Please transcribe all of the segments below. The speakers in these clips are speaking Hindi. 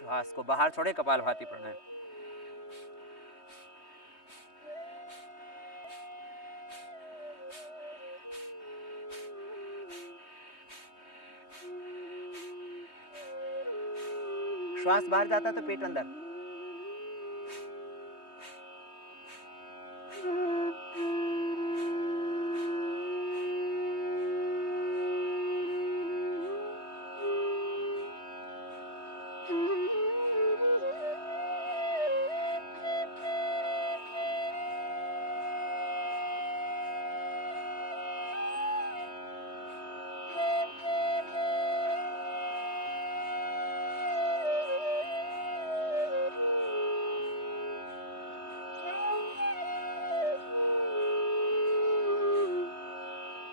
श्वास को बाहर छोड़े, कपालभाति प्राणायाम। श्वास बाहर जाता तो पेट अंदर।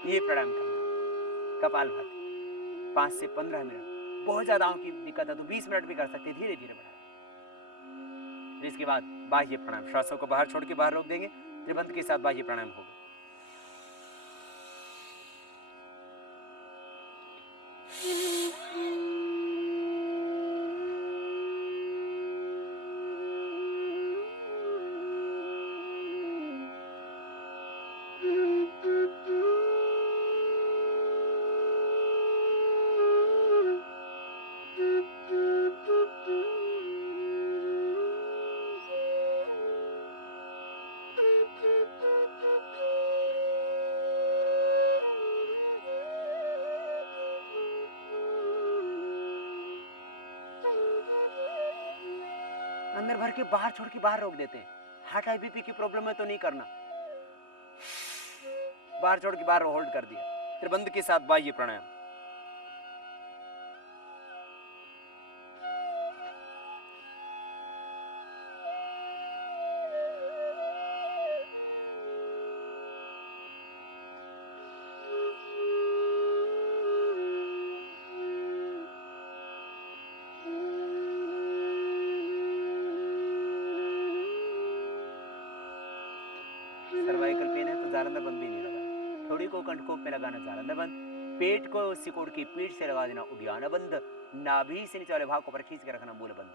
ये प्राणायाम करना कपालभाति 5 से 15 मिनट। बहुत ज्यादा आंखों की दिक्कत है तो 20 मिनट भी कर सकते, धीरे धीरे बढ़ाएं। इसके बाद बाह्य प्राणायाम, श्वासों को बाहर छोड़ के बाहर रोक देंगे, त्रिबंध के साथ बाह्य प्राणायाम होगा। अंदर भर के बाहर छोड़ के बाहर रोक देते हैं। हार्ट हाई बीपी की प्रॉब्लम है तो नहीं करना, बाहर छोड़ के बाहर होल्ड कर दिया। त्रिबंध के साथ बाह्य प्राणायाम। सर्वाइकल पेन है तो जालंधर बंद भी नहीं लगाना। थोड़ी को कंठकोप में लगाना जालंधर बंद। पेट को सिकोड़ की पीठ से लगा देना उद्यान बंद। नाभि से नीचे वाले भाग को पर खींच के रखना मूल बंद।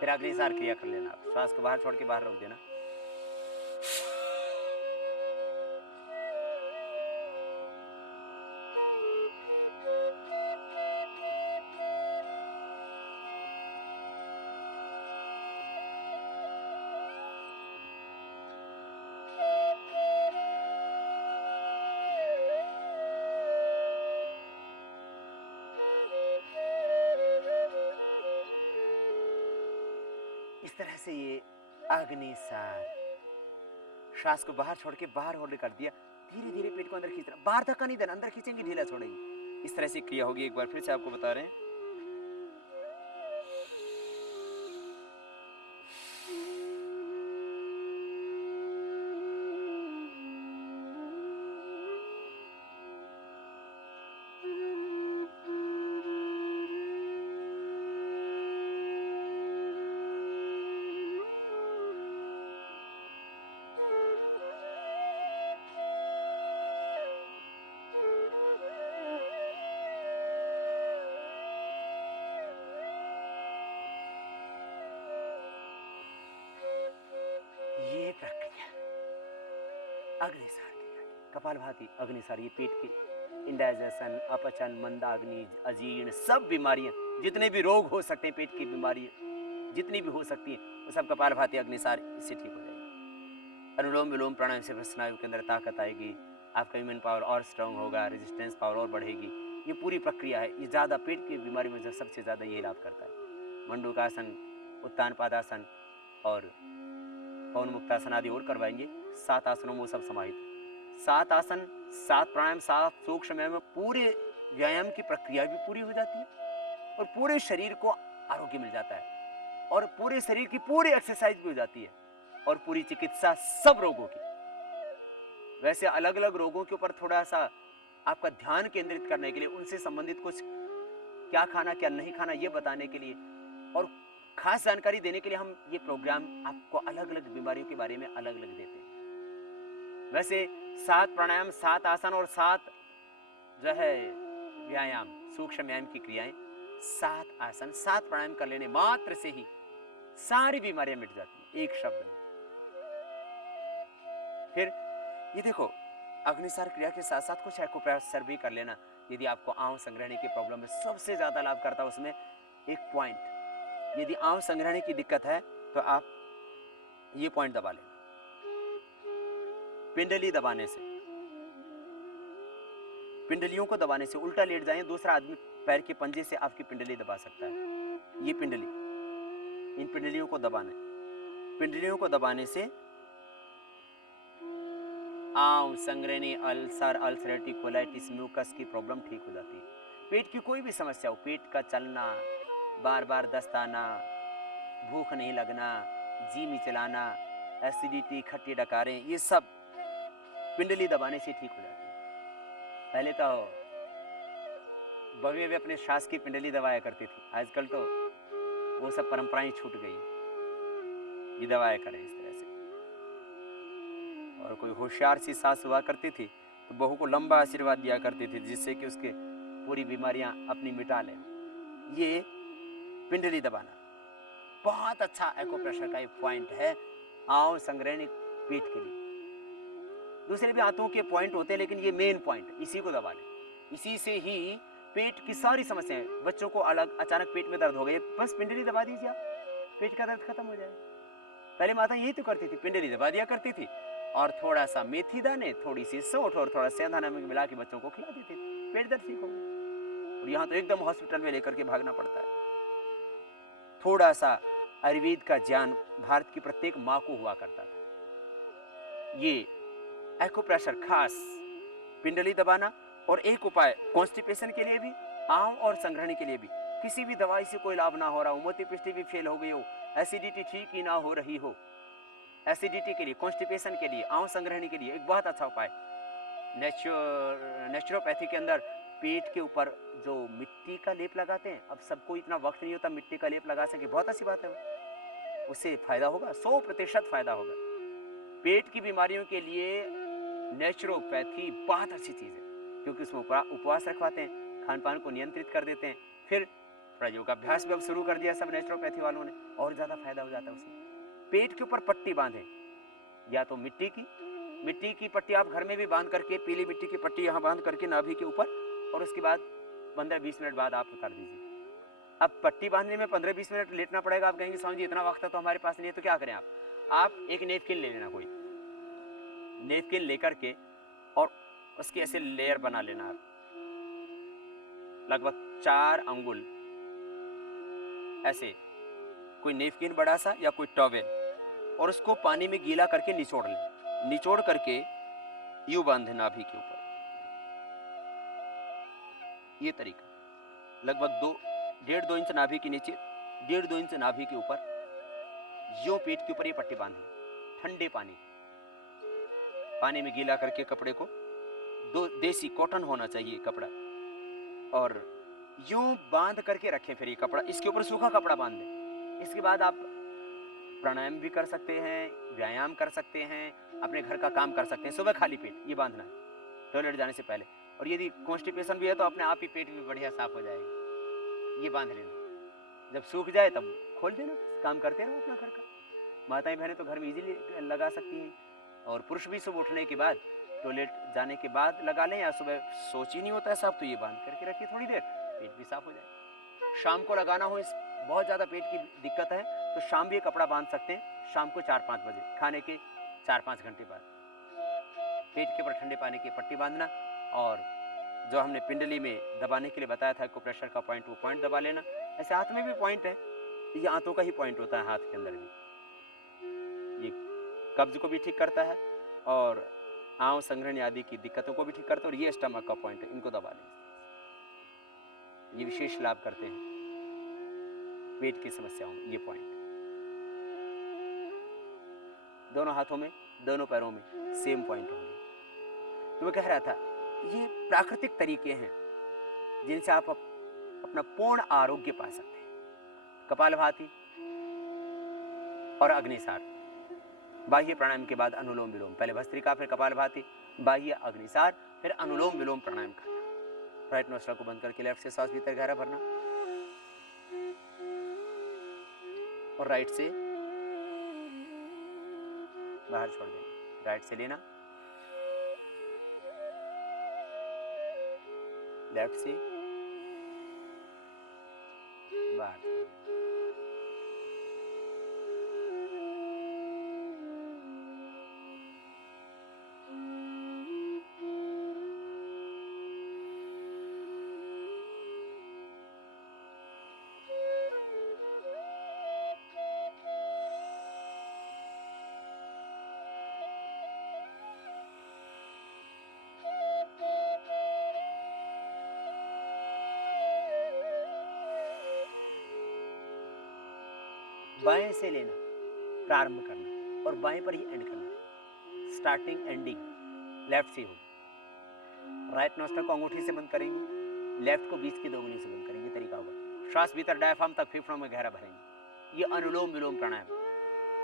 फिर अगली सार क्रिया कर लेना। श्वास को बाहर छोड़ के बाहर रोक देना। इस तरह से ये अग्निसार, श्वास को बाहर छोड़ के बाहर होल्ड कर दिया, धीरे धीरे पेट को अंदर खींचना, बाहर धक्का नहीं देना, अंदर खींचेंगे ढीला छोड़ेंगे। इस तरह से क्रिया होगी। एक बार फिर से आपको बता रहे हैं। ये प्रक्रिया अग्निसार की, कपालभाति अग्निसार। ये पेट की इंडाइजेशन, अपचन, मंदाग्नि, अजीर्ण, सब बीमारियां, जितने भी रोग हो सकते हैं, पेट की बीमारियां जितनी भी हो सकती हैं, वो सब कपालभाति अग्निसार इससे ठीक हो जाएगी। अनुलोम विलोम प्राणायाम से स्नायु के अंदर ताकत आएगी, आपका इम्यून पावर और स्ट्रांग होगा, रेजिस्टेंस पावर और बढ़ेगी। ये पूरी प्रक्रिया है। ये ज़्यादा पेट की बीमारी में सबसे ज़्यादा ये लाभ करता है। मंडूकासन, उत्तान पादासन और पवन मुक्तासन आदि और करवाएंगे। 7 आसनों में सब समाहित। 7 आसन, 7 प्राणायाम, 7 सूक्ष्म व्यायाम, पूरे व्यायाम की प्रक्रिया भी पूरी हो जाती है और पूरे शरीर को आरोग्य मिल जाता है और पूरे शरीर की पूरी एक्सरसाइज भी हो जाती है और पूरी चिकित्सा सब रोगों की। वैसे अलग अलग रोगों के ऊपर थोड़ा सा आपका ध्यान केंद्रित करने के लिए, उनसे संबंधित कुछ क्या खाना क्या नहीं खाना ये बताने के लिए और खास जानकारी देने के लिए हम ये प्रोग्राम आपको अलग अलग बीमारियों के बारे में अलग अलग देते हैं। वैसे 7 प्राणायाम, 7 आसन और 7 जो है व्यायाम, सूक्ष्म व्यायाम की क्रियाएं, 7 आसन, 7 प्राणायाम कर लेने मात्र से ही सारी बीमारियां मिट जाती हैं एक शब्द में। फिर ये देखो, अग्निसार क्रिया के साथ साथ कुछ एक्यूप्रेशर भी कर लेना। यदि आपको आंव संग्रहण की प्रॉब्लम है, सबसे ज्यादा लाभ करता है उसमें एक पॉइंट, यदि आंव संग्रहण की दिक्कत है तो आप ये पॉइंट दबा लेना। पिंडली दबाने से, पिंडलियों को दबाने से, उल्टा लेट जाए दूसरा आदमी पैर के पंजे से आपकी पिंडली दबा सकता है। ये पिंडली, इन पिंडलियों को दबाना है। पिंडलियों को दबाने से आंव संग्रहणी, अल्सर, अल्सरेटिव कोलाइटिस, म्यूकस की प्रॉब्लम ठीक हो जाती है। पेट की कोई भी समस्या हो, पेट का चलना, बार बार दस्त आना, भूख नहीं लगना, जी मिचलाना, एसिडिटी, खट्टी डकारें, ये सब पिंडली दबाने से ठीक हो जाती है। पहले तो बवे वे अपने श्वास की पिंडली दबाया करती थी, आजकल तो वो सब परंपराएं छूट गई। ये दबाया करें इस तरह से। और कोई होशियार सी सास हुआ करती थी तो बहू को लंबा आशीर्वाद दिया करती थी जिससे कि उसके पूरी बीमारियां अपनी मिटा लें। ये पिंडली दबाना बहुत अच्छा एक्यूप्रेशर का एक पॉइंट है आंव संग्रहणी पेट के लिए। दूसरे भी हाथों के पॉइंट होते हैं लेकिन ये मेन पॉइंट, इसी को दबा लें। इसी से ही पेट की सारी समस्याएं, बच्चों को अलग अचानक पेट में दर्द हो गई, बस पिंडली दबा दीजिए आप, पेट का दर्द खत्म हो जाएगा। पहले माता यही तो करती थी, पिंडली दबा दिया करती थी और थोड़ा सा मेथी दाने, थोड़ी सी सौंठ और थोड़ा सेंधा नमक मिला के बच्चों को खिला देते थे, पेट दर्द ठीक हो गया। और यहाँ तो एकदम हॉस्पिटल में लेकर के भागना पड़ता है। थोड़ा सा आयुर्वेद का ज्ञान भारत की प्रत्येक माँ को हुआ करता था। ये एक्यूप्रेशर खास पिंडली दबाना, और एक उपाय कॉन्स्टिपेशन के लिए भी, आंव और संग्रहण के लिए भी। किसी भी दवाई से कोई लाभ ना हो रहा हो, मोती पिष्टी भी फेल हो गई हो, एसिडिटी ठीक ही ना हो रही हो, एसिडिटी के लिए, कॉन्स्टिपेशन के लिए, आंव संग्रहण के लिए एक बहुत अच्छा उपाय, नेचुरोपैथी के अंदर पेट के ऊपर जो मिट्टी का लेप लगाते हैं, अब सबको इतना वक्त नहीं होता मिट्टी का लेप लगा सके, बहुत अच्छी बात है, उससे फायदा होगा, 100% फायदा होगा। पेट की बीमारियों के लिए नेचुरोपैथी बहुत अच्छी चीज है क्योंकि उसमें उपवास रखवाते हैं, खान पान को नियंत्रित कर देते हैं। फिर थोड़ा योगाभ्यास भी अब शुरू कर दिया सब नेचुरोपैथी वालों ने, और ज्यादा फायदा हो जाता है उसमें। पेट के ऊपर पट्टी बांधे, या तो मिट्टी की पट्टी आप घर में भी बांध करके, पीली मिट्टी की पट्टी यहाँ बांध करके नाभि के ऊपर, और उसके बाद 15-20 मिनट बाद आप उतार दीजिए। अब पट्टी बांधने में 15-20 मिनट लेटना पड़ेगा। आप कहेंगे स्वामी जी इतना वक्त तो हमारे पास नहीं है, तो क्या करें आप एक नेपकिन ले लेना, कोई नेपकिन लेकर के और उसकी ऐसे लेयर बना लेना, आप लगभग 4 अंगुल ऐसे, कोई नेपकिन बड़ा सा या कोई टॉवेल, और उसको पानी में गीला करके निचोड़ लें, निचोड़ करके यूं बांधे नाभि के ऊपर। ये तरीका लगभग 1.5-2 इंच नाभि के नीचे, 1.5-2 इंच नाभि के ऊपर, यूं पीठ के ऊपर ये पट्टी बांधे, ठंडे पानी में गीला करके कपड़े को, देसी कॉटन होना चाहिए कपड़ा, और यूं बांध करके रखें। फिर ये कपड़ा इसके ऊपर सूखा कपड़ा बांध दें। इसके बाद आप प्राणायाम भी कर सकते हैं, व्यायाम कर सकते हैं, अपने घर का काम कर सकते हैं। सुबह खाली पेट ये बांधना है टॉयलेट जाने से पहले, और यदि कॉन्स्टिपेशन भी है तो अपने आप ही पेट भी बढ़िया साफ हो जाएगा। ये बांध लेना, जब सूख जाए तब खोल देना, काम करते रहो अपना घर का। माताएं बहनें तो घर में इजीली लगा सकती हैं, और पुरुष भी सुबह उठने के बाद, टॉयलेट जाने के बाद लगा लें, या सुबह सोच ही नहीं होता है साफ तो ये बांध करके रखिए, थोड़ी देर पेट भी साफ हो जाए। शाम को लगाना हो, इस बहुत ज़्यादा पेट की दिक्कत है तो शाम भी ये कपड़ा बांध सकते हैं, शाम को 4-5 बजे खाने के 4-5 घंटे बाद पेट के ऊपर ठंडे पानी की पट्टी बांधना, और जो हमने पिंडली में दबाने के लिए बताया था को प्रेशर का पॉइंट, वो पॉइंट दबा लेना। ऐसे हाथ में भी पॉइंट है, ये हाथों का ही पॉइंट होता है, हाथ के अंदर भी ये कब्ज को भी ठीक करता है और आंव संग्रहण आदि की दिक्कतों को भी ठीक करते हैं, और ये स्टमक का पॉइंट है, इनको दबा लें, ये विशेष लाभ करते हैं पेट की समस्याओं में। ये पॉइंट दोनों हाथों में, दोनों पैरों में सेम पॉइंट होंगे। तो मैं कह रहा था ये प्राकृतिक तरीके हैं जिनसे आप अपना पूर्ण आरोग्य पा सकते हैं। कपालभाति और अग्निसार, बाह्य प्राणायाम के बाद अनुलोम विलोम, पहले भस्त्रिका फिर कपालभाति, बाह्य अग्निसार, फिर अनुलोम विलोम प्राणायाम करना। राइट नोस्ट्रल को बंद करके लेफ्ट से सांस भीतर गहरा भरना और राइट से बाहर छोड़ देना। राइट से लेना, लेफ्ट से बाहर छोड़ देना। बाएं से लेना, प्रारंभ करना और बाएं पर ही एंड करना। स्टार्टिंग एंडिंग लेफ्ट से हो। राइट नोस्ट्रल को अंगूठी से बंद करेंगे, लेफ्ट को बीच की 2 उंगलियों से बंद करेंगे। तरीका होगा, श्वास भीतर डायफ्राम तक फेफड़ों में गहरा भरेंगे। ये अनुलोम विलोम प्राणायाम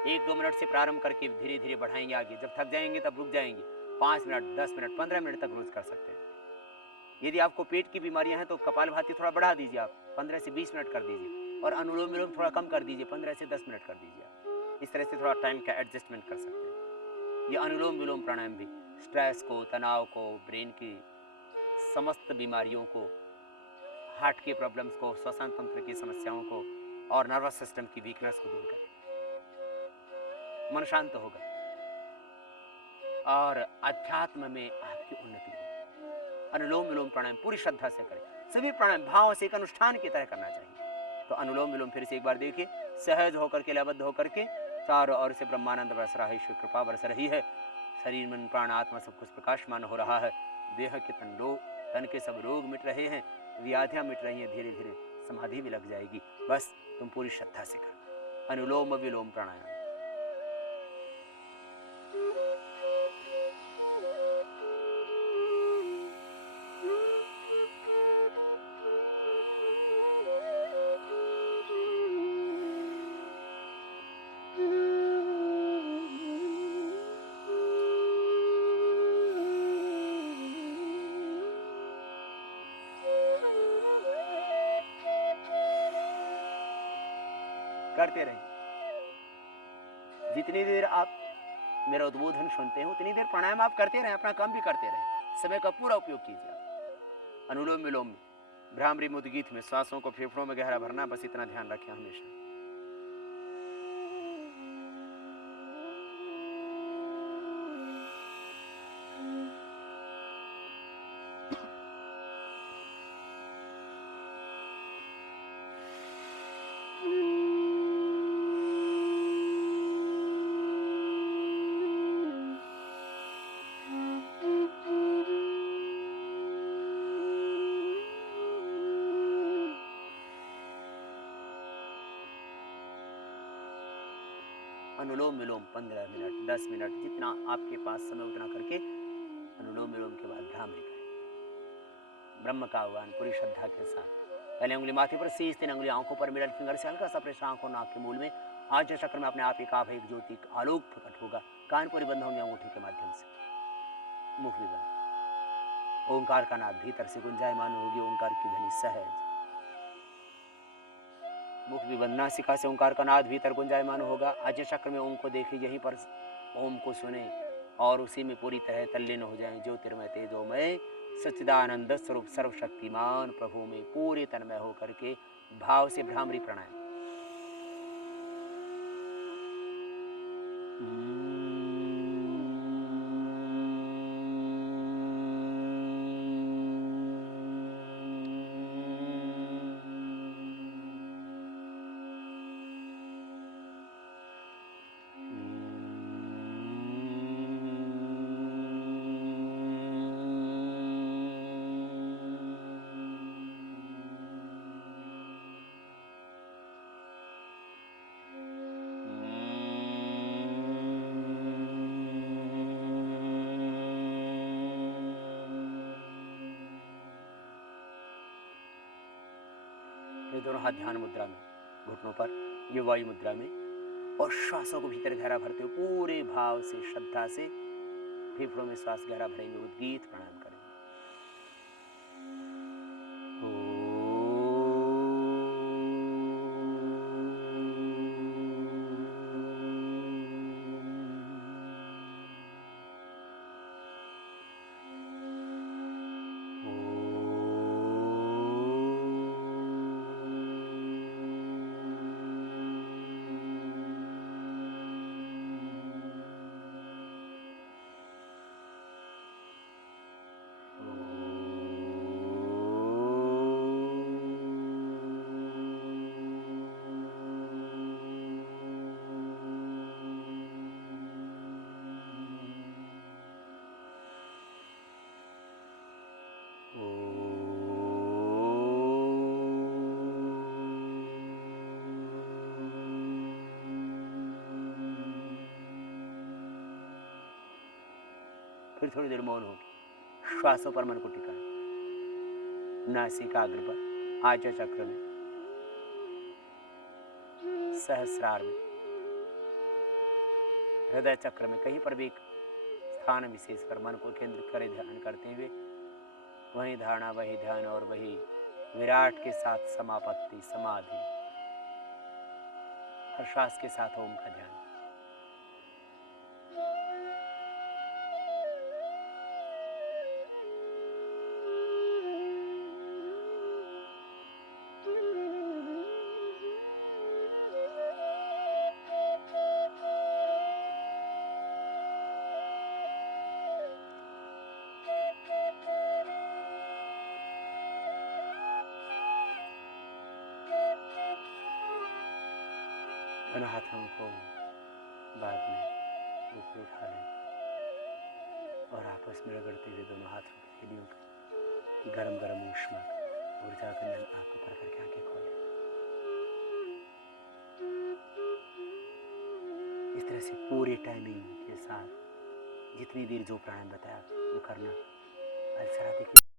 1-2 मिनट से प्रारंभ करके धीरे धीरे बढ़ाएंगे आगे। जब थक जाएंगे तब रुक जाएंगे। 5 मिनट, 10 मिनट, 15 मिनट तक रोज कर सकते हैं। यदि आपको पेट की बीमारियां हैं तो कपालभाति थोड़ा बढ़ा दीजिए, आप 15 से 20 मिनट कर दीजिए, और अनुलोम विलोम थोड़ा कम कर दीजिए, 15 से 10 मिनट कर दीजिए। आप इस तरह से थोड़ा टाइम का एडजस्टमेंट कर सकते हैं। ये अनुलोम विलोम प्राणायाम भी स्ट्रेस को, तनाव को, ब्रेन की समस्त बीमारियों को, हार्ट के प्रॉब्लम्स को, श्वसन तंत्र की समस्याओं को और नर्वस सिस्टम की वीकनेस को दूर करें। मन शांत होगा और अध्यात्म में आपकी उन्नति होगी। अनुलोम विलोम प्राणायाम पूरी श्रद्धा से करें। सभी प्राणायाम भाव से एक अनुष्ठान की तरह करना चाहिए। तो अनुलोम विलोम फिर से एक बार देखिए, सहज होकर के, लयबद्ध होकर के, चारों ओर से ब्रह्मानंद बरस रहा है, ईश्वर कृपा बरस रही है। शरीर, मन, प्राण, आत्मा सब कुछ प्रकाशमान हो रहा है। देह के तन के सब रोग मिट रहे हैं, व्याधियां मिट रही हैं। धीरे धीरे समाधि भी लग जाएगी। बस तुम पूरी श्रद्धा से करना अनुलोम विलोम प्राणायाम। करते रहें। जितनी देर आप मेरा उद्बोधन सुनते हैं उतनी देर प्राणायाम आप करते रहें, अपना काम भी करते रहें। समय का पूरा उपयोग कीजिए आप। अनुलोम विलोम में, भ्रामरी मुद्गीत में सांसों को फेफड़ों में गहरा भरना, बस इतना ध्यान रखें हमेशा। अनुलोम विलोम 15 मिनट, 10 मिनट, जितना आपके पास समय उतना करके अनुलोम विलोम के बाद भ्रामरी करें। ब्रह्म का आह्वान पूरी श्रद्धा के साथ। पहले उंगली माथे पर, शेष 3 उंगली आंखों पर, मिडल फिंगर से हल्का सा प्रेशर आंखों नाक के मूल में। आज चक्र में अपने आप एक आभा, एक ज्योति, आलोक प्रकट होगा। कान पूरे बंद होंगे अंगूठी के माध्यम से, मुख भी बंद। ओंकार का नाद भीतर से गुंजायमान होगी, ओंकार की ध्वनि सहज। मुख भी बंद, नासिका से ओंकार का नाद भीतर गुंजायमान होगा। आज चक्र में ओम को देखिए, यहीं पर ओम को सुने और उसी में पूरी तरह तल्लीन हो जाएं। ज्योतिर्मय तेजोमय सच्चिदानंद स्वरूप सर्वशक्तिमान प्रभु में पूरे तन्मय होकर के भाव से भ्रामरी प्राणायाम। ये दोनों हाथ ध्यान मुद्रा में, घुटनों पर, ये वायु मुद्रा में, और श्वासों को भीतर गहरा भरते हो पूरे भाव से, श्रद्धा से फेफड़ों में श्वास गहरा भरेंगे, उद्गीत प्राणायाम करेंगे। फिर थोड़ी देर मौन होगी, श्वासों पर मन को टिकाएं, नासिकाग्र पर, आज्ञा चक्र में, सहस्रार में, हृदय चक्र में, कहीं पर भी एक स्थान विशेष पर मन को केंद्रित करें ध्यान करते हुए। वही धारणा, वही ध्यान और वही विराट के साथ समापत्ति, समाधि, हर श्वास के साथ ओम का ध्यान। दोनों हाथों को बाद में ऊपर उठा लें और आपस में रगड़ते हुए दोनों हाथों की हड्डियों की गरम गरम ऊष्मा ऊर्जा का नल आंखों पर करके आंखें खोलें। इस तरह से पूरे टाइमिंग के साथ जितनी देर जो प्राणायाम बताया वो करना। अलसरा देखिए।